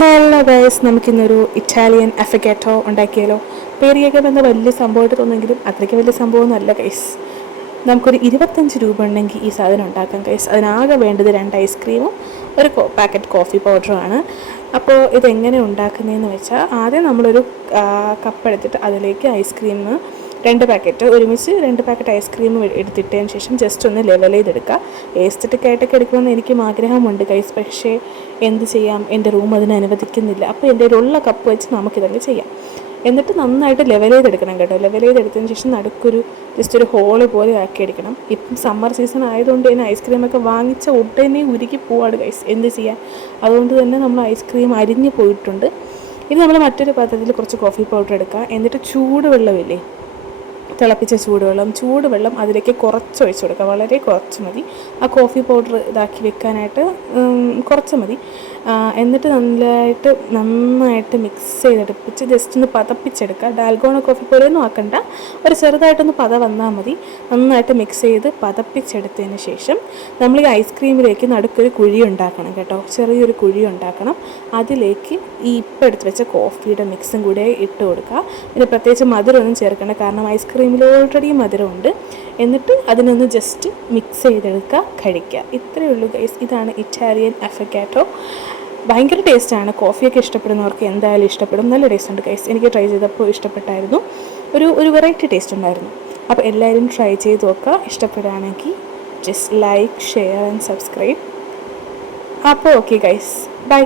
Hello guys, നമുക്കിന്നൊരു Italian affogato ഉണ്ടാക്കിയാലോ. പേര് കേൾക്കുമ്പോൾ വലിയ സംഭവമായിട്ട് തോന്നുമെങ്കിലും അത്രയ്ക്ക് വലിയ സംഭവമൊന്നുമല്ല ഗൈസ്. നമുക്കൊരു 25 രൂപ ഉണ്ടെങ്കിൽ ഈ സാധനം ഉണ്ടാക്കാം ഗൈസ്. അതിനാകെ വേണ്ടത് 2 ഐസ്ക്രീമും ഒരു പാക്കറ്റ് കോഫി പൗഡറുമാണ്. അപ്പോൾ ഇതെങ്ങനെ ഉണ്ടാക്കുന്നതെന്ന് വെച്ചാൽ ആദ്യം നമ്മളൊരു കപ്പ് എടുത്തിട്ട് അതിലേക്ക് ഐസ്ക്രീം 2 പാക്കറ്റ് ഒരുമിച്ച് 2 പാക്കറ്റ് ഐസ്ക്രീം എടുത്തിട്ടതിന് ശേഷം ജസ്റ്റ് ഒന്ന് ലെവൽ ചെയ്തെടുക്കുക. ഏസ്തറ്റിക്കായിട്ടൊക്കെ എടുക്കുമെന്ന് എനിക്കും ആഗ്രഹമുണ്ട് ഗൈസ്, പക്ഷേ എന്ത് ചെയ്യാം, എൻ്റെ റൂം അതിന് അനുവദിക്കുന്നില്ല. അപ്പോൾ എൻ്റെ കയ്യിലുള്ള കപ്പ് വെച്ച് നമുക്കിതങ്ങ് ചെയ്യാം. എന്നിട്ട് നന്നായിട്ട് ലെവൽ ചെയ്തെടുക്കണം കേട്ടോ. ലെവൽ ചെയ്തെടുത്തതിന് ശേഷം നടുക്കൊരു ജസ്റ്റ് ഒരു ഹോള് പോലെ ആക്കിയെടുക്കണം. ഇപ്പം സമ്മർ സീസൺ ആയതുകൊണ്ട് തന്നെ ഐസ്ക്രീമൊക്കെ വാങ്ങിച്ച ഉടനെ ഉരുകി പോവാണ് ഗൈസ്, എന്ത് ചെയ്യാൻ. അതുകൊണ്ട് തന്നെ നമ്മൾ ഐസ്ക്രീം അരിഞ്ഞ് പോയിട്ടുണ്ട്. ഇനി നമ്മൾ മറ്റൊരു പാത്രത്തിൽ കുറച്ച് കോഫി പൗഡർ എടുക്കുക. എന്നിട്ട് ചൂടുവെള്ളമില്ലേ, തിളപ്പിച്ച ചൂടുവെള്ളം അതിലേക്ക് കുറച്ച് ഒഴിച്ചു കൊടുക്കുക. വളരെ കുറച്ച് മതി. ആ കോഫി പൗഡർ ഇതാക്കി വെക്കാനായിട്ട് കുറച്ച് മതി. എന്നിട്ട് നന്നായിട്ട് മിക്സ് ചെയ്തെടുപ്പിച്ച് ജസ്റ്റ് ഒന്ന് പതപ്പിച്ചെടുക്കുക. ഡാൽഗോണ കോഫി പോലെയൊന്നും ആക്കണ്ട, ഒരു ചെറുതായിട്ടൊന്ന് പത വന്നാൽ മതി. നന്നായിട്ട് മിക്സ് ചെയ്ത് പതപ്പിച്ചെടുത്തതിന് ശേഷം നമ്മൾ ഈ ഐസ്ക്രീമിലേക്ക് നടുക്കൊരു കുഴി ഉണ്ടാക്കണം കേട്ടോ. ചെറിയൊരു കുഴി ഉണ്ടാക്കണം. അതിലേക്ക് ഈ ഇപ്പം എടുത്ത് വെച്ച കോഫിയുടെ മിക്സും കൂടെ ഇട്ട് കൊടുക്കുക. പിന്നെ പ്രത്യേകിച്ച് മധുരമൊന്നും ചേർക്കേണ്ട, കാരണം ഐസ്ക്രീമിൽ ഓൾറെഡി മധുരമുണ്ട്. എന്നിട്ട് അതിനൊന്ന് ജസ്റ്റ് മിക്സ് ചെയ്തെടുക്കുക, കഴിക്കുക. ഇത്രയേ ഉള്ളൂ ഗൈസ്. ഇതാണ് ഇറ്റാലിയൻ അഫഗാറ്റോ. ഭയങ്കര ടേസ്റ്റാണ്. കോഫിയൊക്കെ ഇഷ്ടപ്പെടുന്നവർക്ക് എന്തായാലും ഇഷ്ടപ്പെടും. നല്ല ടേസ്റ്റ് ഉണ്ട് ഗൈസ്. എനിക്ക് ട്രൈ ചെയ്തപ്പോൾ ഇഷ്ടപ്പെട്ടായിരുന്നു. ഒരു വെറൈറ്റി ടേസ്റ്റ് ഉണ്ടായിരുന്നു. അപ്പോൾ എല്ലാവരും ട്രൈ ചെയ്ത് നോക്കുക. ഇഷ്ടപ്പെടുകയാണെങ്കിൽ just like, share and subscribe. അപ്പോൾ ഓക്കെ ഗൈസ്, ബൈ.